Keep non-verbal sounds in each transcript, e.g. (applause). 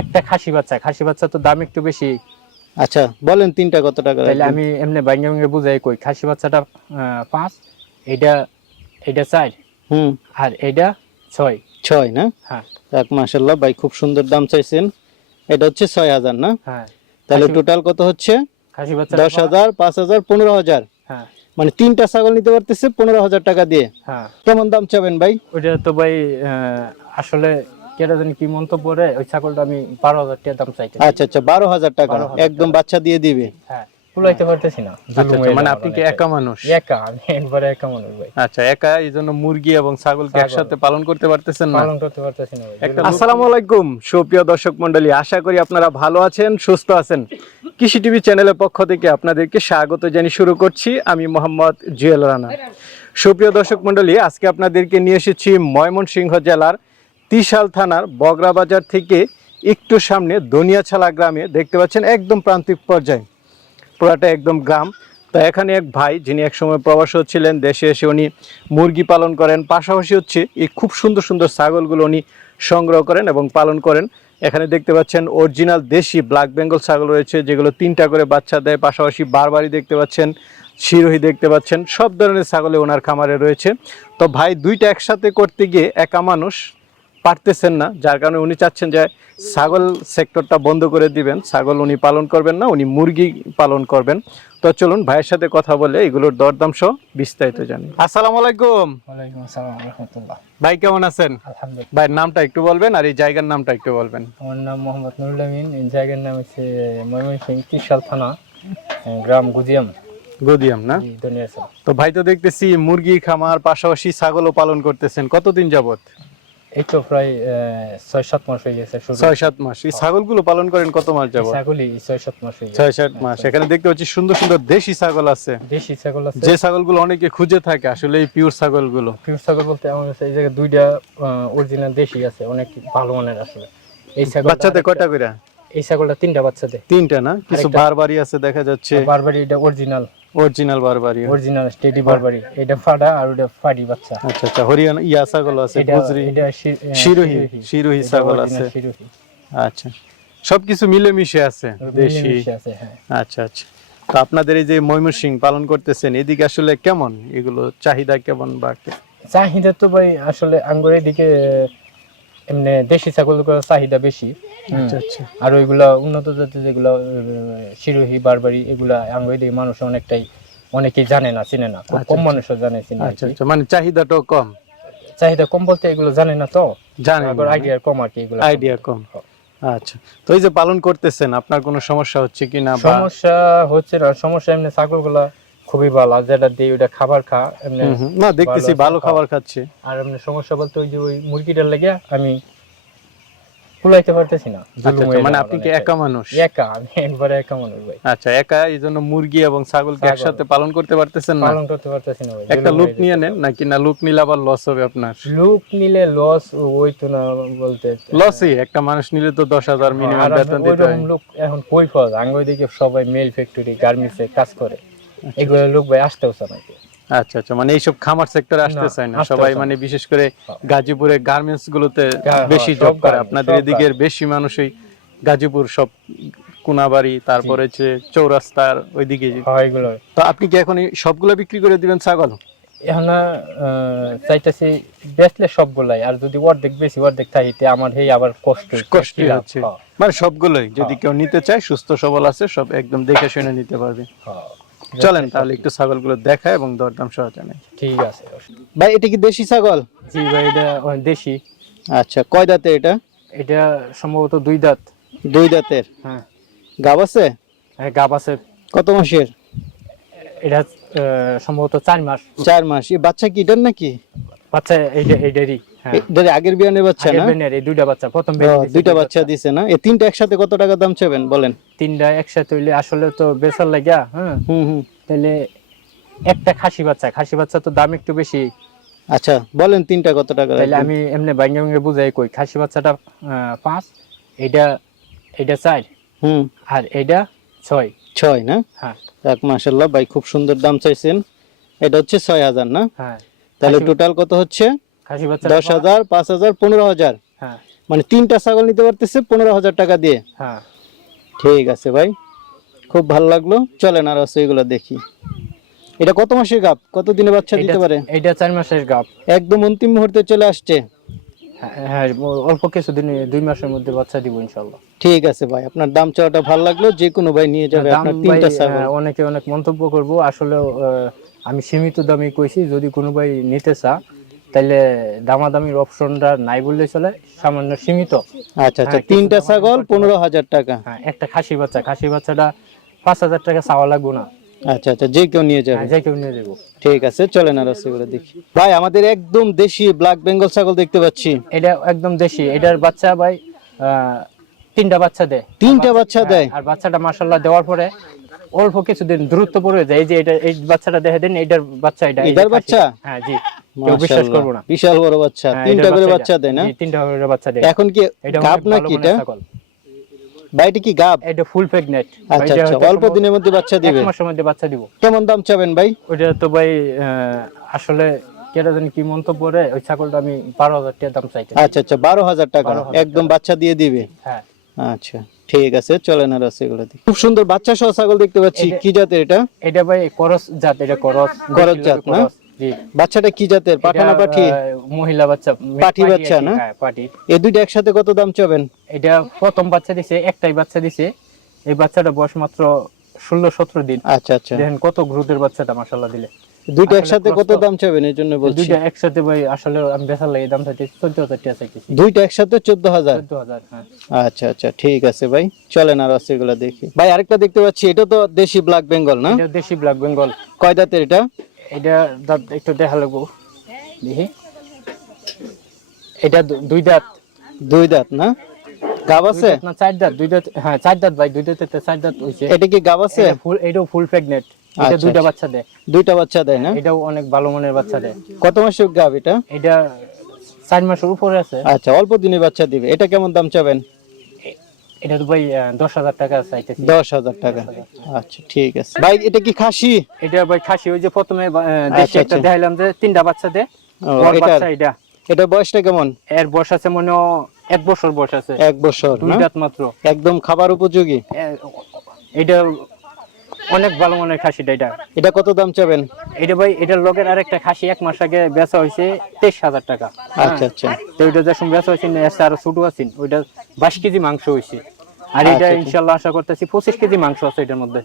একটা খাসি বাচ্চা খাসি বাচ্চা তো দাম একটু বেশি। আচ্ছা বলেন তিনটা কত টাকা তাহলে আমি এমনি বাইঙ্গে বাইঙ্গে বুঝাই কই খাসি বাচ্চাটা পাঁচ এটা এটা চার হুম। আর এটা ছয়। ছয় না? হ্যাঁ। যাক মাশাল্লাহ ভাই খুব সুন্দর দাম চাইছেন। এটা হচ্ছে ছয় হাজার না? হ্যাঁ। তাহলে টোটাল কত হচ্ছে? খাসি বাচ্চা দশ হাজার পাঁচ হাজার পনেরো হাজার। হ্যাঁ। মানে তিনটা ছাগল নিতে পারতেছে পনেরো হাজার টাকা দিয়ে। হ্যাঁ। কেমন দাম চাবেন ভাই? ওইটা তো ভাই আসলে কেটা জানি কি মন্তব্য রে? ওই ছাগলটা আমি বারো হাজার টাকা দাম চাইতে আচ্ছা আচ্ছা বারো হাজার টাকা। একদম বাচ্চা দিয়ে দিবে? হ্যাঁ কুলাইতে পারতেছি না। আচ্ছা জুলুম মানে আপনি কি একা মানুষ? একা আমি একবারে একা মানুষ ভাই। একা এই মুরগি এবং ছাগলকে একসাথে পালন করতে পারতেছেন না? পালন করতে পারতেছি না আসসালামু আলাইকুম সুপ্রিয় দর্শক মন্ডলী আশা করি আপনারা ভালো আছেন সুস্থ আছেন। কৃষি টিভি চ্যানেলের পক্ষ থেকে আপনাদেরকে স্বাগত জানিয়ে শুরু করছি। আমি মোহাম্মদ জুয়েল রানা। সুপ্রিয় দর্শক মন্ডলী আজকে আপনাদেরকে নিয়ে এসেছি ময়মনসিংহ জেলার তিশাল থানার বগরা বাজার থেকে একটু সামনে দনিয়াছালা গ্রামে দেখতে পাচ্ছেন একদম প্রান্তিক পর্যায়ে। পুরাটা একদম গ্রাম। তো এখানে এক ভাই যিনি একসময় প্রবাসী ছিলেন, দেশে এসে উনি মুরগি পালন করেন। পাশাপাশি হচ্ছে এই খুব সুন্দর সুন্দর ছাগলগুলো উনি সংগ্রহ করেন এবং পালন করেন। এখানে দেখতে পাচ্ছেন অরিজিনাল দেশি ব্ল্যাক বেঙ্গল ছাগল রয়েছে, যেগুলো তিনটা করে বাচ্চা দেয়। পাশাপাশি বারবারই দেখতে পাচ্ছেন, শিরোহী দেখতে পাচ্ছেন। সব ধরনের ছাগলে ওনার খামারে রয়েছে। তো ভাই, দুইটা একসাথে করতে গিয়ে একা মানুষ পারতেছেন না যার কারণে উনি চাচ্ছেন যে ছাগল সেক্টরটা বন্ধ করে দিবেন। ছাগল উনি পালন করবেন না উনি মুরগি পালন করবেন। তো চলুন ভাইয়ের সাথে কথা বলে এগুলোর দরদাম সহ বিস্তারিত জানি। আসসালামু আলাইকুম। ভাই কেমন আছেন? ভাইয়ের নামটা একটু বলবেন আর এই জায়গার নামটা একটু বলবেন। আমার নাম মোহাম্মদ নুরুল আমিন এই জায়গার নাম হচ্ছে ময়মনসিংহ তিরশাল থানা গ্রাম গুজিয়াম গদিয়াম না? তো ভাই তো দেখতেছি মুরগি খামার পাশাপাশি ছাগলও পালন করতেছেন। কতদিন যাবত এই তো প্রায় ছয় সাত মাস হয়ে গেছে ছয় সাত মাস। এই ছাগলগুলো পালন করেন কত মাস ছাগলই ছয় সাত মাস হয়ে ছয় সাত মাস। এখানে দেখতে পাচ্ছি সুন্দর সুন্দর দেশি ছাগল আছে। দেশি ছাগল আছে। যে ছাগলগুলো অনেকে খুঁজে থাকে আসলে এই পিওর ছাগলগুলো। পিউর ছাগল বলতে আমার কাছে এই জায়গায় দুইটা অরিজিনাল দেশি আছে অনেক ভালো মানের আসলে এই ছাগল বাচ্চাতে কয়টা করে? এই ছাগলটা তিনটা বাচ্চা দেয় তিনটা না? কিছু আরেকটা- বারবারি আছে দেখা যাচ্ছে। বারবারি এটা original original Barbari original steady Barbari এটা ফাডা আর ওটা ফাডি বাচ্চা। আচ্ছা আচ্ছা হরিয়ানা ইয়া ছাগল আছে গুজরি। এটা শিরোহী শিরোহী। ছাগল আছে। শিরোহী। আচ্ছা সবকিছু মিলেমিশে আছে দেশি। আছে হ্যাঁ। আচ্ছা আচ্ছা। তো আপনাদের এই যে ময়মনসিং পালন করতেছেন এদিকে আসলে কেমন? এগুলো চাহিদা কেমন বা চাহিদা তো ভাই আসলে আঙ্গুরের দিকে এমনি দেশি ছাগল চাহিদা বেশি। আচ্ছা আচ্ছা। আর ওইগুলা উন্নত জাতের যেগুলো শিরোহী বারবারি এগুলা দিকে মানুষ অনেকটাই অনেকেই জানে না চিনে না। আচ্ছা, কম। মানুষও জানে চিনে মানে চাহিদাটাও কম? চাহিদা কম বলতে এগুলো জানে না তো। জানেন আবার আইডিয়া কম আর কি এগুলো। আইডিয়া কম। আচ্ছা। তো এই যে পালন করতেছেন আপনার কোনো সমস্যা হচ্ছে কি না সমস্যা হচ্ছে না। সমস্যা এমনি ছাগলগুলা খুবই ভালো। যেটা দিই ওটা খাবার খা এমনি। না দেখতেছি ভালো খাবার খাচ্ছে। আর এমনি সমস্যা বলতে ওই যে ওই মুরগিটার লেগে আমি কুলাইতে পারতেছি না। আচ্ছা আচ্ছা মানে আপনি কি একা মানুষ? একা আমি একবারে একা মানুষ ভাই। আচ্ছা একা এই জন্য মুরগি এবং ছাগলকে ছাগল। একসাথে পালন করতে পারতেছেন না? পালন করতে পারতেছি না ভাই একটা লুক নিয়ে। নেন নাকি না লুক নিলে আবার লস হবে আপনার? লুক নিলে লস ওই তো না বলতে। লসই একটা মানুষ নিলে তো দশ হাজার মিনিমাম আর বেতন দিতে হয়। লোক এখন কই পাওয়া যায়? দিকে সবাই মেল ফ্যাক্টরি গার্মেন্টসে কাজ করে। এগুলো লোক ভাই আসতেও চায় আচ্ছা আচ্ছা মানে এইসব খামার সেক্টরে আসতে চায় না। সবাই মানে বিশেষ করে গাজীপুরে গার্মেন্টস গুলোতে হ্যাঁ, বেশি জব করে। আপনাদের এদিকের বেশি মানুষই গাজীপুর সব কোনাবাড়ি তারপরে হচ্ছে চৌরাস্তার ওইদিকে এগুলো। তো আপনি কি এখন সবগুলো বিক্রি করে দিবেন ছাগল? এখন চাইতেছি বেচলে সবগুলাই। আর যদি অর্ধেক বেশি অর্ধেক থাকিতে আমার হেই আবার কষ্ট কষ্ট হচ্ছে। হ্যাঁ, মানে সবগুলোই যদি হ্যাঁ। কেউ নিতে চায় সুস্থ সবল আছে সব একদম দেখে শুনে নিতে পারবে। হ্যাঁ। চলেন তাহলে একটু ছাগলগুলো দেখায় এবং দরদাম সহ জানাই। ঠিক আছে ভাই এটা কি দেশি ছাগল? জি ভাই এটা দেশি। আচ্ছা কয় দাঁতে এটা? এটা সম্ভবত দুই দাঁত। দুই দাঁতের? হ্যাঁ। গাব আছে? আর গাব আছে। কত মাসের? এটা সম্ভবত চার মাস। চার মাস। এই বাচ্চা কি এটার নাকি? বাচ্চা এইটা এইটারই। হ্যাঁ। আগের বিয়ানের বাচ্চা না? এই দুইটা বাচ্চা প্রথম দুইটা বাচ্চা দিছে না? এই তিনটা একসাথে কত টাকা দাম চাবেন বলেন? তিনটা একসাথে হইলে আসলে তো বেচার লাগিয়া হ্যাঁ। হুম হুম। তাহলে একটা খাসি বাচ্চা খাসি বাচ্চা তো দাম একটু বেশি। আচ্ছা বলেন তিনটা কত টাকা তাহলে আমি এমনি বাইঙ্গে বাইঙ্গে বুঝাই কই খাসি বাচ্চাটা পাঁচ এটা এটা চার হুম। আর এটা ছয়। ছয় না? হ্যাঁ। যাক মাশাল্লাহ ভাই খুব সুন্দর দাম চাইছেন। এটা হচ্ছে ছয় হাজার না? হ্যাঁ। তাহলে টোটাল কত হচ্ছে? খাসি বাচ্চা দশ হাজার পাঁচ হাজার পনেরো হাজার। হ্যাঁ। মানে তিনটা ছাগল নিতে পারতেছে পনেরো হাজার টাকা দিয়ে। হ্যাঁ। ঠিক আছে ভাই। খুব ভালো লাগল। চলেন আর আছে এগুলো দেখি। এটা কত মাসের গাপ? কত দিনে বাচ্চা দিতে পারে? এটা চার মাসের গাপ। একদম অন্তিম মুহূর্তে চলে আসছে। হ্যাঁ হ্যাঁ, অল্প কিছুদিন দুই মাসের মধ্যে বাচ্চা দিব ইনশাল্লাহ ঠিক আছে ভাই আপনার দাম চাওয়াটা ভালো লাগল। যে কোনো ভাই নিয়ে যাবে আপনার তিনটা ছাগল। হ্যাঁ, অনেকে অনেক মন্তব্য করব। আসলে আমি সীমিত দামে কইছি। যদি কোনো ভাই নিতে চা তাহলে দামাদামির অপশনটা নাই বললে চলে সামান্য সীমিত। আচ্ছা আচ্ছা হ্যাঁ, তিনটা ছাগল পনেরো হাজার টাকা। হ্যাঁ একটা খাসি বাচ্চা খাসি বাচ্চাটা পাঁচ হাজার টাকা চাওয়া লাগবে না। আচ্ছা আচ্ছা যে কেউ নিয়ে যাবে। হ্যাঁ, যে কেউ নিয়ে যাব। ঠিক আছে চলেন আর আছে দেখি। ভাই আমাদের একদম দেশি ব্ল্যাক বেঙ্গল ছাগল দেখতে পাচ্ছি। এটা একদম দেশি এটার বাচ্চা ভাই আহ, তিনটা বাচ্চা দেয়। তিনটা বাচ্চা দেয়? আর বাচ্চাটা মাসাল্লাহ দেওয়ার পরে অল্প কিছুদিন দূরত্ব পড়ে যায়। যে এটা এই বাচ্চাটা দেখে দেন এটার বাচ্চা এটা এটার বাচ্চা? হ্যাঁ জি। কেউ বিশ্বাস করব না। বিশাল বড় বাচ্চা। হ্যাঁ, তিনটা করে বাচ্চা দেয় না তিনটা করে বাচ্চা দেয় এখন কি গাব না কি এটা। ভাইটি কি গাব? এটা ফুল প্রেগনেন্ট। আচ্ছা আচ্ছা। অল্প দিনের মধ্যে বাচ্চা দিবে। এক মাসের মধ্যে বাচ্চা দিব। কেমন দাম চাবেন ভাই? ওইটা তো ভাই আসলে কেটা জানি কি মন্তব্য করে ওই ছাগলটা আমি বারো হাজার টাকা দাম চাইতে আচ্ছা আচ্ছা। বারো হাজার টাকা। একদম বাচ্চা দিয়ে দিবে। হ্যাঁ। আচ্ছা ঠিক আছে চলেন আর আছে এগুলো খুব সুন্দর বাচ্চা সহ ছাগল দেখতে পাচ্ছি কি জাতের এটা? এটা ভাই করস জাত এটা করস। করস জাত না? জি। বাচ্চাটা কি জাতের? পাঠানা পাঠি? মহিলা বাচ্চা পাঠি বাচ্চা না? হ্যাঁ, পাঠি। এই দুইটা একসাথে কত দাম চাবেন? এটা প্রথম বাচ্চা দিছে একটাই বাচ্চা দিছে। এই বাচ্চাটা বয়স মাত্র ষোলো সতেরো দিন। আচ্ছা আচ্ছা। দেখেন কত গ্রুদের বাচ্চাটা মাসাল্লাহ দিলে। দুইটা একসাথে কত দাম জন্য বলছি। দুইটা একসাথে ভাই আসলে আমি লাগে দাম চাইছি চোদ্দ হাজার টাকা চাইতেছি। দুইটা একসাথে হ্যাঁ। আচ্ছা আচ্ছা ঠিক আছে ভাই। চলেন আর দেখি। ভাই আরেকটা দেখতে পাচ্ছি এটা তো দেশি ব্ল্যাক বেঙ্গল না? এটা দেশি ব্ল্যাক বেঙ্গল কয় দাঁতের এটা? এটা দাঁত একটু দেখা লাগবো। দেখি। এটা দুই দাঁত। দুই দাঁত না? গাব আছে? না চার দাঁত। দুই দাঁত হ্যাঁ চার দাঁত ভাই দুই দাঁতে চার দাঁত হইছে। এটা কি গাব আছে? ফুল এটাও ফুল প্রেগনেন্ট এটা আচ্ছা, দুইটা আচ্ছা। বাচ্চা দেয়। দুইটা বাচ্চা দেয় না? এটাও অনেক ভালো মানের বাচ্চা দেয়। কত মাসের গাব এটা? এটা চার মাসের উপরে আছে। আচ্ছা অল্প দিনে বাচ্চা দিবে। এটা কেমন দাম চাবেন? এটা তো ভাই দশ হাজার টাকা চাইতেছি। দশ হাজার টাকা। আচ্ছা ঠিক আছে। ভাই এটা কি খাসি? এটা ভাই খাসি ওই যে প্রথমে আচ্ছা, একটা আচ্ছা। দেখাইলাম যে তিনটা বাচ্চা দেয়। বাচ্চা এটা। এটা বয়সটা কেমন? এর বয়স আছে মনে এক বছর বয়স আছে। এক বছর দুই দাঁত মাত্র। একদম খাবার উপযোগী? এটা অনেক ভালো মানের খাসিটা এটা। এটা কত দাম চাবেন? এটা ভাই এটার লগের আরেকটা খাসি এক মাস আগে বেচা হয়েছে তেইশ হাজার টাকা। আচ্ছা আচ্ছা। তো ওইটা যখন বেচা হয়েছে আরও ছোট আছেন ওইটা বাইশ কেজি মাংস হয়েছে। আর এটা আচ্ছা, আচ্ছা। ইনশাল্লাহ আশা করতেছি পঁচিশ কেজি মাংস আছে এটার মধ্যে।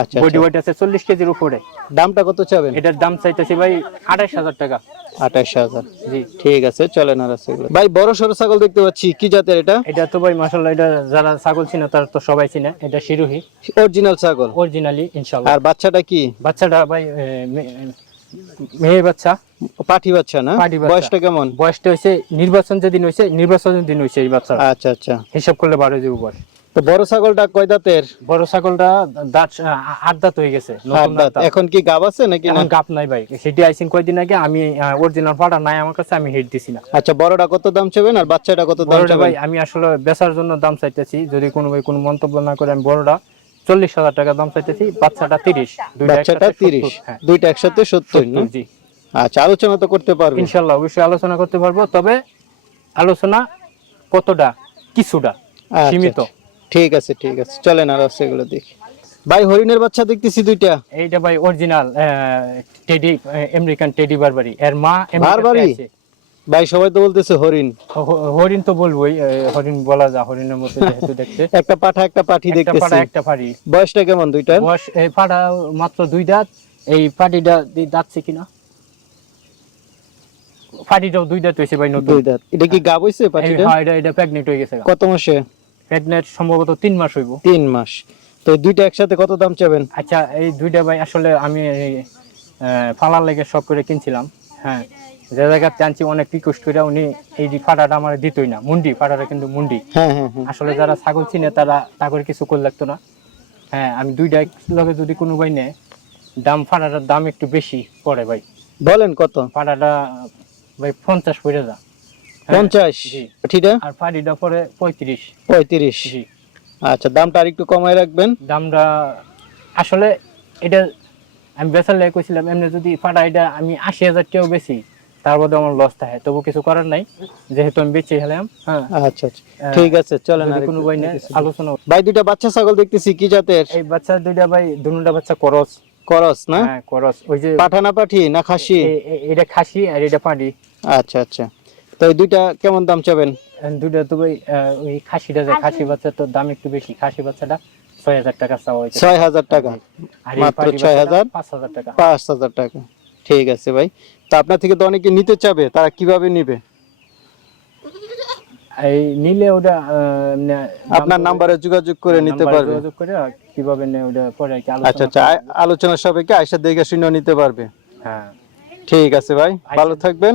আচ্ছা বডি আচ্ছা। ওয়েট আছে চল্লিশ কেজির উপরে। দামটা কত চাবেন? এটার দাম চাইতেছি ভাই আঠাইশ হাজার টাকা। আঠাশ হাজার। জি। ঠিক আছে চলেন আর ভাই বড় সড়ো ছাগল দেখতে পাচ্ছি কি জাতের এটা? এটা তো ভাই মাসাল্লাহ এটা যারা ছাগল চিনে তারা তো সবাই চিনে এটা শিরোহী। অরিজিনাল ছাগল? অরিজিনালি ইনশাল্লাহ আর বাচ্চাটা কি? বাচ্চাটা ভাই মেয়ে বাচ্চা। পাঠি বাচ্চা না? বয়সটা কেমন? বয়সটা হয়েছে নির্বাচন যেদিন হয়েছে নির্বাচনের দিন হয়েছে এই বাচ্চা আচ্ছা আচ্ছা। হিসাব করলে বারো যে উপর। তো বড় ছাগলটা কয় দাঁতের? বড় ছাগলটা দাঁত আট দাঁত হয়ে গেছে। এখন কি গাব আছে নাকি না? গাপ নাই ভাই সেটি আইসিন কয়দিন আগে আমি অরিজিনাল পাটা নাই আমার কাছে আমি হিট দিছি না। আচ্ছা বড়টা কত দাম চাবেন আর বাচ্চাটা কত দাম ভাই আমি আসলে বেচার জন্য দাম চাইতেছি যদি কোনো ভাই কোনো মন্তব্য না করে আমি বড়টা চল্লিশ হাজার টাকা দাম চাইতেছি বাচ্চাটা তিরিশ দুইটা বাচ্চাটা একসাথে তিরিশ 70, হ্যাঁ। দুইটা একসাথে সত্তর না? জি। আচ্ছা আলোচনা তো করতে পারব ইনশাল্লাহ অবশ্যই আলোচনা করতে পারব তবে আলোচনা কতটা? কিছুটা আচ্ছা, সীমিত। আচ্ছা। ঠিক আছে ঠিক আছে। চলেন আর আছে এগুলো দেখি। ভাই হরিণের বাচ্চা দেখতেছি দুইটা। এইটা ভাই original teddy American teddy Barbari এর মা বারবারি? ভাই সবাই তো বলতেছে হরিণ। হরিণ তো বলবোই হরিণ বলা যায় হরিণের মধ্যে যেহেতু দেখতে। (laughs) একটা পাঠা একটা পাঠি একটা দেখতেছি। পাড়া একটা ফাড়ি বয়সটা কেমন দুইটার? বয়স এই পাড়া মাত্র দুই দাঁত। এই ফাটিটা দি- দাঁতছে কিনা ফাটিটাও দুই দাঁত হয়েছে ভাই নতুন। দুই দাঁত। এটা কি গাব হইছে পাঠিটা? হ্যাঁ, এটা এটা প্রেগনেন্ট হয়ে গেছে কত মাসে? প্রেগনেন্ট সম্ভবত তিন মাস হইব। তিন মাস। তো দুইটা একসাথে কত দাম চাবেন? আচ্ছা এই দুইটা ভাই আসলে আমি ফালার লেগে শখ করে কিনছিলাম। হ্যাঁ যে জায়গাতে আনছি অনেক রিকোয়েস্ট করে উনি এই ফাটাটা আমার দিতই না। মুন্ডি ফাটাটা কিন্তু মুন্ডি। হ্যাঁ হ্যাঁ হ্যাঁ। আসলে যারা ছাগল চিনে তারা তা করে কিছু করে লাগতো না। হ্যাঁ আমি দুইটা লগে যদি কোনো ভাই নেয় দাম ফাটাটার দাম একটু বেশি পড়ে ভাই। বলেন কত? ফাটাটা ভাই পঞ্চাশ পড়ে যা পঞ্চাশ। পাঠিটা আর পরে পঁয়ত্রিশ। পঁয়ত্রিশ। আচ্ছা দামটা আর একটু কমায় রাখবেন? দামটা আসলে এটা আমি বেচার লেগে কইছিলাম এমনি যদি ফাটা এটা আমি আশি হাজার টাকাও বেশি তার মধ্যে আমার লস থাকে। তবু কিছু করার নাই যেহেতু আমি বেঁচে গেলাম হ্যাঁ। আচ্ছা আচ্ছা। ঠিক আছে চলেন আর কোনো ভাই নেই, আলোচনা ভাই দুইটা বাচ্চা ছাগল দেখতেছি কি জাতের? এই বাচ্চা দুইটা ভাই দুটা বাচ্চা করস। করস না? হ্যাঁ করস। ওই যে পাঠি না খাসি? এ- এ- এটা খাসি আর এটা পাটি আচ্ছা আচ্ছা। তো এই দুইটা কেমন দাম চাবেন? দুইটা তো ভাই ওই খাসিটা যে খাসি। বাচ্চা তো দাম একটু বেশি। খাসি বাচ্চাটা ছয় হাজার টাকা চাওয়া হয়েছে ছয় হাজার টাকা। মাত্র ছয় হাজার? পাঁচ হাজার টাকা। পাঁচ হাজার টাকা। ঠিক আছে ভাই। তো আপনার থেকে তো অনেকে নিতে চাবে তারা কীভাবে নিবে? এই নিলে ওটা আপনার নাম্বারে যোগাযোগ করে নিতে নাম্বারে পারবে। যোগাযোগ করে কীভাবে নেয় ওটা পরে আচ্ছা আলোচনা আচ্ছা আলোচনা সাপেক্ষে আয়সা দেখে শুনে নিতে পারবে। হ্যাঁ। ঠিক আছে ভাই ভালো থাকবেন।